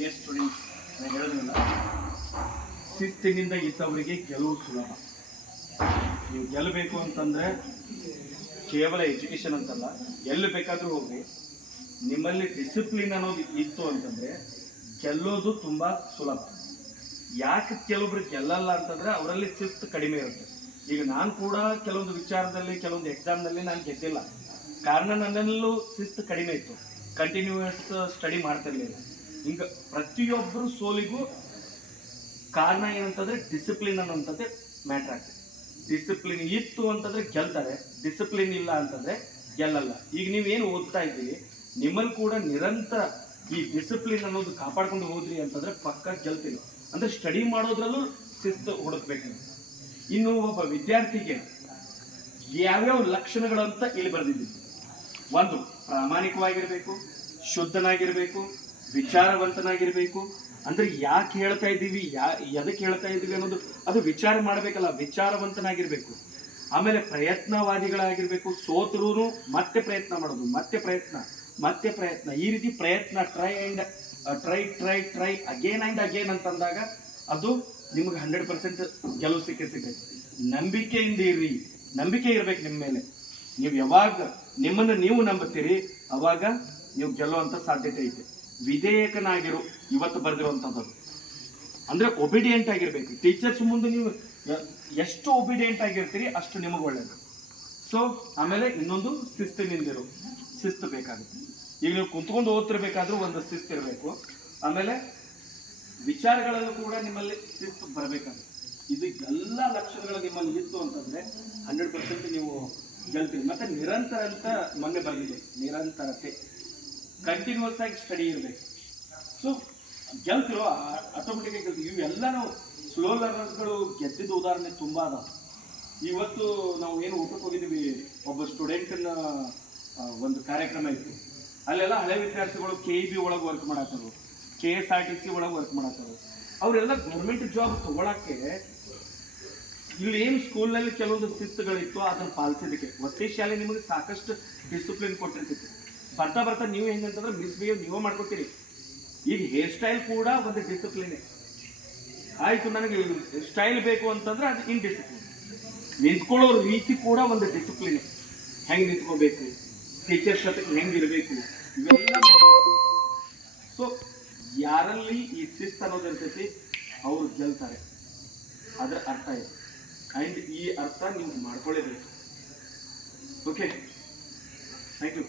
Dear students, ನಾನು ಹೇಳೋದಿಲ್ಲ, ಶಿಸ್ತಿನಿಂದ ಇದ್ದವರಿಗೆ ಗೆಲುವು ಸುಲಭ. ನೀವು ಗೆಲ್ಲಬೇಕು ಅಂತಂದರೆ ಕೇವಲ ಎಜುಕೇಷನ್ ಅಂತಲ್ಲ, ಎಲ್ಲಿ ಬೇಕಾದರೂ ಹೋಗಿ ನಿಮ್ಮಲ್ಲಿ ಡಿಸಿಪ್ಲಿನ್ ಅನ್ನೋದು ಇತ್ತು ಅಂತಂದರೆ ಗೆಲ್ಲೋದು ತುಂಬ ಸುಲಭ. ಯಾಕೆ ಕೆಲವೊಬ್ರು ಗೆಲ್ಲಲ್ಲ ಅಂತಂದರೆ ಅವರಲ್ಲಿ ಶಿಸ್ತು ಕಡಿಮೆ ಇರುತ್ತೆ. ಈಗ ನಾನು ಕೂಡ ಕೆಲವೊಂದು ವಿಚಾರದಲ್ಲಿ ಕೆಲವೊಂದು ಎಕ್ಸಾಮ್ನಲ್ಲಿ ನಾನು ಗೆದ್ದಿಲ್ಲ. ಕಾರಣ ನನ್ನಲ್ಲೂ ಶಿಸ್ತು ಕಡಿಮೆ ಇತ್ತು, ಕಂಟಿನ್ಯೂಯಸ್ ಸ್ಟಡಿ ಮಾಡ್ತಿರ್ಲಿಲ್ಲ. ಹಿಂಗೆ ಪ್ರತಿಯೊಬ್ಬರು ಸೋಲಿಗೂ ಕಾರಣ ಏನಂತಂದರೆ ಡಿಸಿಪ್ಲಿನ್ ಅನ್ನೋಂಥದ್ದೇ ಮ್ಯಾಟ್ರ್ ಆಗ್ತದೆ. ಡಿಸಿಪ್ಲಿನ್ ಇತ್ತು ಅಂತಂದರೆ ಗೆಲ್ತಾರೆ, ಡಿಸಿಪ್ಲಿನ್ ಇಲ್ಲ ಅಂತಂದರೆ ಗೆಲ್ಲಲ್ಲ. ಈಗ ನೀವೇನು ಓದ್ತಾ ಇದ್ದೀರಿ, ನಿಮ್ಮಲ್ಲಿ ಕೂಡ ನಿರಂತರ ಈ ಡಿಸಿಪ್ಲಿನ್ ಅನ್ನೋದು ಕಾಪಾಡ್ಕೊಂಡು ಹೋದ್ರಿ ಅಂತಂದರೆ ಪಕ್ಕ ಗೆಲ್ತೀರಿ. ಅಂದರೆ ಸ್ಟಡಿ ಮಾಡೋದ್ರಲ್ಲೂ ಶಿಸ್ತು ಹುಡುಕ್ಬೇಕು. ಇನ್ನು ಒಬ್ಬ ವಿದ್ಯಾರ್ಥಿಗೆ ಯಾವ್ಯಾವ ಲಕ್ಷಣಗಳಂತ ಇಲ್ಲಿ ಬರೆದಿದ್ದೀವಿ. ಒಂದು, ಪ್ರಾಮಾಣಿಕವಾಗಿರಬೇಕು, ಶುದ್ಧನಾಗಿರಬೇಕು, ವಿಚಾರವಂತನಾಗಿರಬೇಕು. ಅಂದ್ರೆ ಯಾಕೆ ಹೇಳ್ತಾ ಇದ್ದೀವಿ, ಎದಕ್ಕೆ ಹೇಳ್ತಾ ಇದ್ದೀವಿ ಅನ್ನೋದು ಅದು ವಿಚಾರ ಮಾಡಬೇಕಲ್ಲ, ವಿಚಾರವಂತನಾಗಿರ್ಬೇಕು. ಆಮೇಲೆ ಪ್ರಯತ್ನವಾದಿಗಳಾಗಿರ್ಬೇಕು, ಸೋತರೂ ಮತ್ತೆ ಪ್ರಯತ್ನ ಮಾಡೋದು, ಮತ್ತೆ ಪ್ರಯತ್ನ, ಈ ರೀತಿ ಪ್ರಯತ್ನ ಟ್ರೈ ಅಗೇನ್ ಆ್ಯಂಡ್ ಅಗೇನ್ ಅಂತಂದಾಗ ಅದು ನಿಮಗೆ 100% ಗೆಲುವು ಸಿಕ್ಕೈತೆ. ನಂಬಿಕೆಯಿಂದ ಇರ್ರಿ, ನಂಬಿಕೆ ಇರ್ಬೇಕು ನಿಮ್ಮ ಮೇಲೆ. ನೀವು ಯಾವಾಗ ನಿಮ್ಮನ್ನು ನೀವು ನಂಬುತ್ತೀರಿ ಅವಾಗ ನೀವು ಗೆಲ್ಲುವಂಥ ಸಾಧ್ಯತೆ ಐತೆ. ವಿಧೇಯಕನಾಗಿರು, ಇವತ್ತು ಬರೆದಿರುವಂಥದ್ದು ಅಂದರೆ ಒಬಿಡಿಯೆಂಟ್ ಆಗಿರ್ಬೇಕು. ಟೀಚರ್ಸ್ ಮುಂದೆ ನೀವು ಎಷ್ಟು ಒಬಿಡಿಯೆಂಟ್ ಆಗಿರ್ತೀರಿ ಅಷ್ಟು ನಿಮಗೆ ಒಳ್ಳೆಯದು. ಸೊ ಆಮೇಲೆ ಇನ್ನೊಂದು ಶಿಸ್ತಿನಿಂದಿರು, ಶಿಸ್ತು ಬೇಕಾಗುತ್ತೆ. ಈಗ ನೀವು ಕುಂತ್ಕೊಂಡು ಓದ್ತಿರ್ಬೇಕಾದ್ರೂ ಒಂದು ಶಿಸ್ತು ಇರಬೇಕು. ಆಮೇಲೆ ವಿಚಾರಗಳಲ್ಲೂ ಕೂಡ ನಿಮ್ಮಲ್ಲಿ ಶಿಸ್ತು ಬರಬೇಕಾಗುತ್ತೆ. ಇದು ಎಲ್ಲ ಲಕ್ಷಣಗಳು ನಿಮ್ಮಲ್ಲಿ ಇತ್ತು ಅಂತಂದರೆ 100% ನೀವು ಗೆಲ್ತೀರಿ. ಮತ್ತು ನಿರಂತರ ಅಂತ ಮೊನ್ನೆ ಬಂದಿದೆ, ನಿರಂತರತೆ, ಕಂಟಿನ್ಯೂಸ್ ಆಗಿ ಸ್ಟಡಿ ಇರಬೇಕು. ಸೊ ಗೆಲ್ತಿರೋ ಆಟೋಮೆಟಿಕಾಗಿ ಗೆಲ್ತೀವಿ. ಇವೆಲ್ಲ ನಾವು ಸ್ಲೋ ಲರ್ನರ್ಸ್ಗಳು ಗೆದ್ದಿದ್ದ ಉದಾಹರಣೆ ತುಂಬ ಅದಾವ. ಇವತ್ತು ನಾವು ಏನು ಊಟಕ್ಕೆ ಹೋಗಿದ್ದೀವಿ, ಒಬ್ಬ ಸ್ಟೂಡೆಂಟನ್ನ ಒಂದು ಕಾರ್ಯಕ್ರಮ ಇತ್ತು. ಅಲ್ಲೆಲ್ಲ ಹಳೆ ವಿದ್ಯಾರ್ಥಿಗಳು KEB ಒಳಗೆ ವರ್ಕ್ ಮಾಡತ್ತಾರು, KSRTC ಒಳಗೆ ವರ್ಕ್ ಮಾಡತ್ತಾರು. ಅವರೆಲ್ಲ ಗೌರ್ಮೆಂಟ್ ಜಾಬ್ ತೊಗೊಳಕ್ಕೆ ಇಲ್ಲಿ ಏನು ಸ್ಕೂಲ್ನಲ್ಲಿ ಕೆಲವೊಂದು ಶಿಸ್ತುಗಳಿತ್ತು ಅದನ್ನು ಪಾಲಿಸಿದಕ್ಕೆ ವಸತಿ ಶಾಲೆ ನಿಮಗೆ ಸಾಕಷ್ಟು ಡಿಸಿಪ್ಲಿನ್ ಕೊಟ್ಟಿರ್ತೈತಿ. ಬರ್ತಾ ಬರ್ತಾ ನೀವು ಹೆಂಗಂತಂದ್ರೆ ಮಿಸ್ಬಿಹೇವ್ ನೀವೇ ಮಾಡ್ಕೊತೀರಿ. ಈಗ ಹೇರ್ ಸ್ಟೈಲ್ ಕೂಡ ಒಂದು ಡಿಸಿಪ್ಲಿನ್ ಆಯಿತು. ನನಗೆ ಸ್ಟೈಲ್ ಬೇಕು ಅಂತಂದ್ರೆ ಅದು ಇನ್ಡಿಸಿಪ್ಲಿನ್. ನಿಂತ್ಕೊಳ್ಳೋ ರೀತಿ ಕೂಡ ಒಂದು ಡಿಸಿಪ್ಲಿನ್. ಹೆಂಗೆ ನಿಂತ್ಕೋಬೇಕು, ಟೀಚರ್ಸ್ ಜೊತೆ ಹೆಂಗಿರಬೇಕು, ಇವೆಲ್ಲ. ಸೊ ಯಾರಲ್ಲಿ ಈ ಶಿಸ್ತು ಅನ್ನೋದು ಇರ್ತೈತಿ ಅವ್ರು ಗೆಲ್ತಾರೆ, ಅದರ ಅರ್ಥ ಇದೆ. ಆ್ಯಂಡ್ ಈ ಅರ್ಥ ನೀವು ಮಾಡ್ಕೊಳ್ಳೇಬೇಕು. Okay, thank you.